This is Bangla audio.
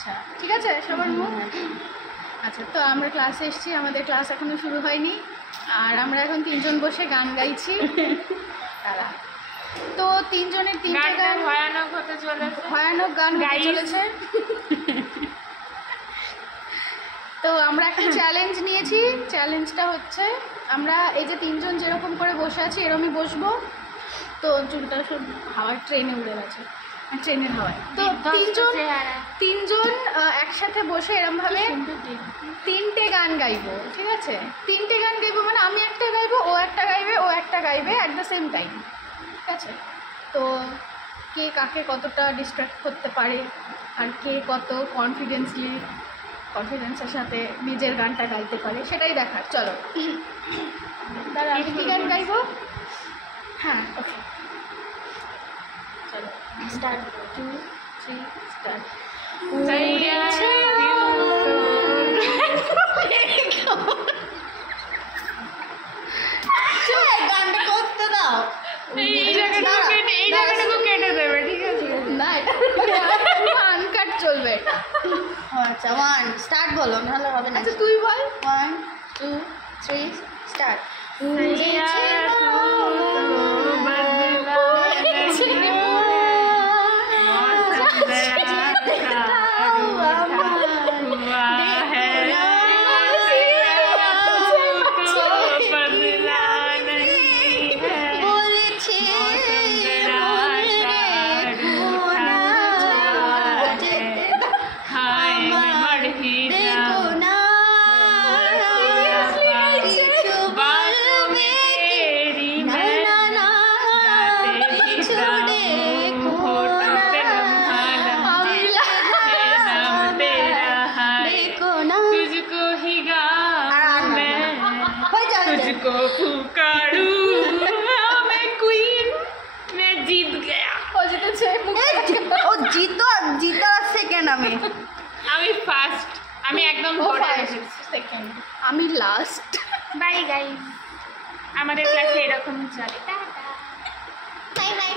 আচ্ছা ঠিক আছে সবার মুখ। আচ্ছা তো আমরা ক্লাসে এসেছি, আমাদের ক্লাস এখনো শুরু হয়নি, আর আমরা এখন তিনজন বসে গান গাইছি। তারা তো তিনজনের তিনটে গান ভয়ানক হতে চলেছে, ভয়ানক গান গাই চলেছে। তো আমরা একটা চ্যালেঞ্জ নিয়েছি, চ্যালেঞ্জটা হচ্ছে আমরা এই যে তিনজন যেরকম করে বসে আছি এরকমই বসবো। তো চুলটা সব হাওয়ার ট্রেনে উড়ে গেছে, ট্রেনের হাওয়ায়। তো তিনজন একসাথে বসে এরমভাবে তিনটে গান গাইবো, ঠিক আছে? তিনটে গান গাইবো মানে আমি একটা গাইবো, ও একটা গাইবে, ও একটা গাইবে অ্যাট দ্য সেম টাইম, ঠিক আছে? তো কে কাকে কতটা ডিস্ট্র্যাক্ট করতে পারে আর কে কত কনফিডেন্সের সাথে নিজের গানটা গাইতে পারে সেটাই দেখার। চলো দাঁড়া, আমি কী গান গাইবো? হ্যাঁ ওকে চলো স্টার্ট, 2 3 স্টার্ট। গানটা করতে দাও, এই জায়গাটুকু কেটে দেবে, ঠিক আছে? না আনকাট চলবে এটা। আচ্ছা 1 স্টার্ট বলো, নাহলে হবে না। আচ্ছা তুই বল। 1 2 3 স্টার্ট। तुझको पुकारूं मैं क्वीन, मैं जीत गया। ও জিতেছে, ও জিতো সেকেন্ড, আমি ফার্স্ট, আমি একদম সেকেন্ড, আমি লাস্ট। বাই গাইস, আমাদের ক্লাসে এরকম চলে। Tata, bye bye.